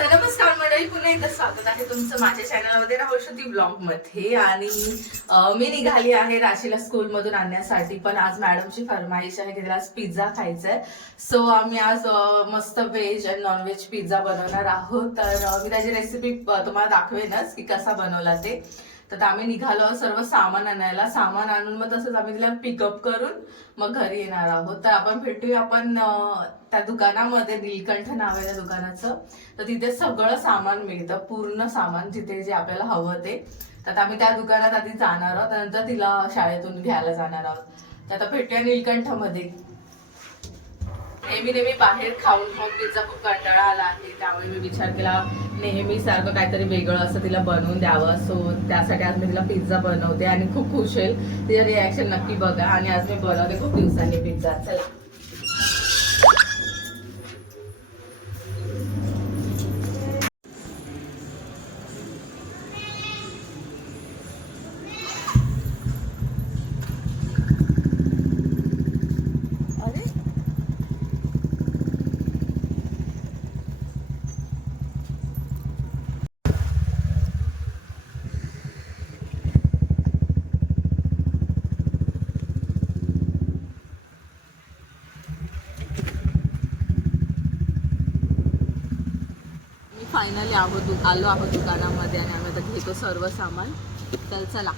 तर नमस्कार मंडळी, पुन्हा एकदा स्वागत आहे तुमचं माझ्या चॅनलमध्ये राहुलशती ब्लॉग मध्ये. आणि मी निघाली आहे राशीला स्कूलमधून आणण्यासाठी, पण आज मॅडमची फरमाईश आहे की तिला आज पिझ्झा खायचा आहे. सो आम्ही आज मस्त व्हेज आणि नॉनव्हेज पिझ्झा बनवणार आहोत. तर मी त्याची रेसिपी तुम्हाला दाखवेनच की कसा बनवला ते. तर आम्ही निघालो सर्व सामान आणायला. सामान आणून मग तसंच आम्ही तिला पिकअप करून मग घरी येणार आहोत. तर आपण भेटूया आपण त्या दुकानामध्ये, नीलकंठ नाव आहे त्या दुकानाचं. तर तिथे सगळं सामान मिळतं, पूर्ण सामान जिथे जे आपल्याला हवं ते. तर आम्ही त्या दुकानात आधी जाणार आहोत, त्यानंतर तिला शाळेतून घ्यायला जाणार आहोत. तर आता भेटूया नीलकंठमध्ये. नेहमी बाहेर खाऊन पिझ्झा खूप कंटाळा आला आहे, त्यामुळे मी विचार केला नेहमी सारखं काहीतरी वेगळं असं तिला बनवून द्यावं. सो त्यासाठी आज मी तिला पिझ्झा बनवते आणि खूप खुश होईल. तिचं रिॲक्शन नक्की बघा. आणि आज मी बनवते खूप दिवसांनी पिझ्झा. चला. फायनली आलो आहोत दुकानामध्ये आणि आम्ही आता घेतो सर्व सामान. तर चला.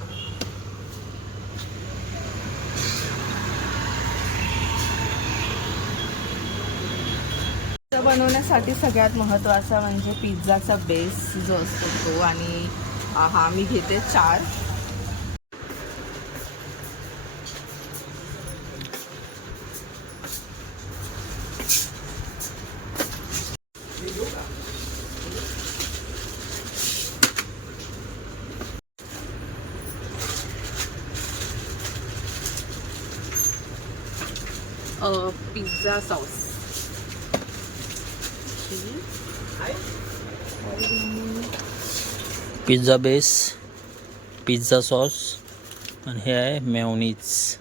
बनवण्यासाठी सगळ्यात महत्त्वाचा म्हणजे पिझ्झाचा बेस जो असतो तो. आणि हा मी घेते 4. Pizza sauce, pizza base, pizza sauce आणि हे आहे मेयोनीज.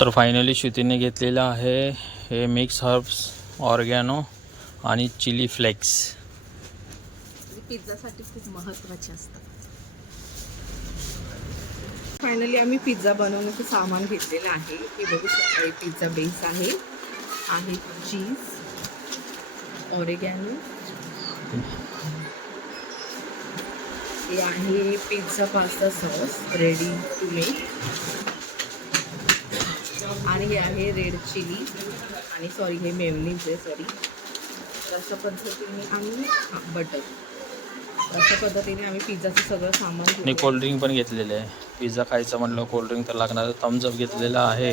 तर फायनली श्रुतीने घेतलेलं आहे हे मिक्स हर्ब्स, ऑर्गॅनो आणि चिली फ्लेक्स. पिझ्झासाठी खूप महत्त्वाचे असतात. फायनली आम्ही पिझ्झा बनवण्याचं सामान घेतलेलं आहे. हे बघू शकता, हे पिझ्झा बेस आहे चीज, ऑरेगॅनो, हे आहे pizza pasta sauce ready to make, आणि हे आहे रेड चिली, आणि सॉरी हे मेयोनीज आहे, सॉरी. अशा पद्धतीने आम्ही बटर, अशा पद्धतीने आम्ही पिझ्झाचं सगळं सामान आणि कोल्ड्रिंक पण घेतलेलं आहे. पिझ्झा खायचं म्हटलं कोल्ड्रिंक तर लागणार. थम्स अप घेतलेला आहे.